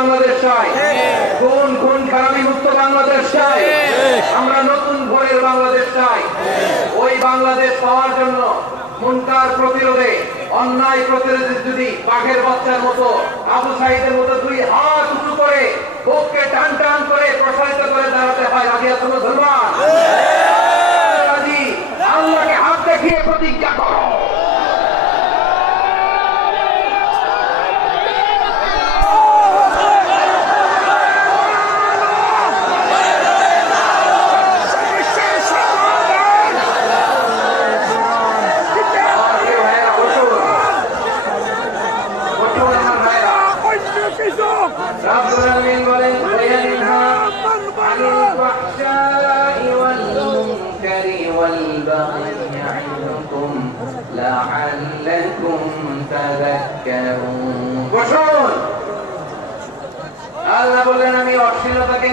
বাংলাদেশ চাই, খুন খুন খারাপি মুক্ত বাংলাদেশ চাই, আমরা নতুন ভোরের বাংলাদেশ চাই। ওই বাংলাদেশ পাওয়ার জন্য মুনকার প্রতিরোধে, অন্যায় প্রতিরোধে যদি বাঘের বাচ্চার মতো, আবু সাঈদের মতো দুই হাত উঁচু করে বুককে টান টান করে প্রসারিত করে দাঁড়াতে হয়। রাজিয়াত মুসলমান, আল্লাহকে হাত দেখিয়ে প্রতিজ্ঞা করো। আল্লাহ বললেন আমি অশ্লীলতাকে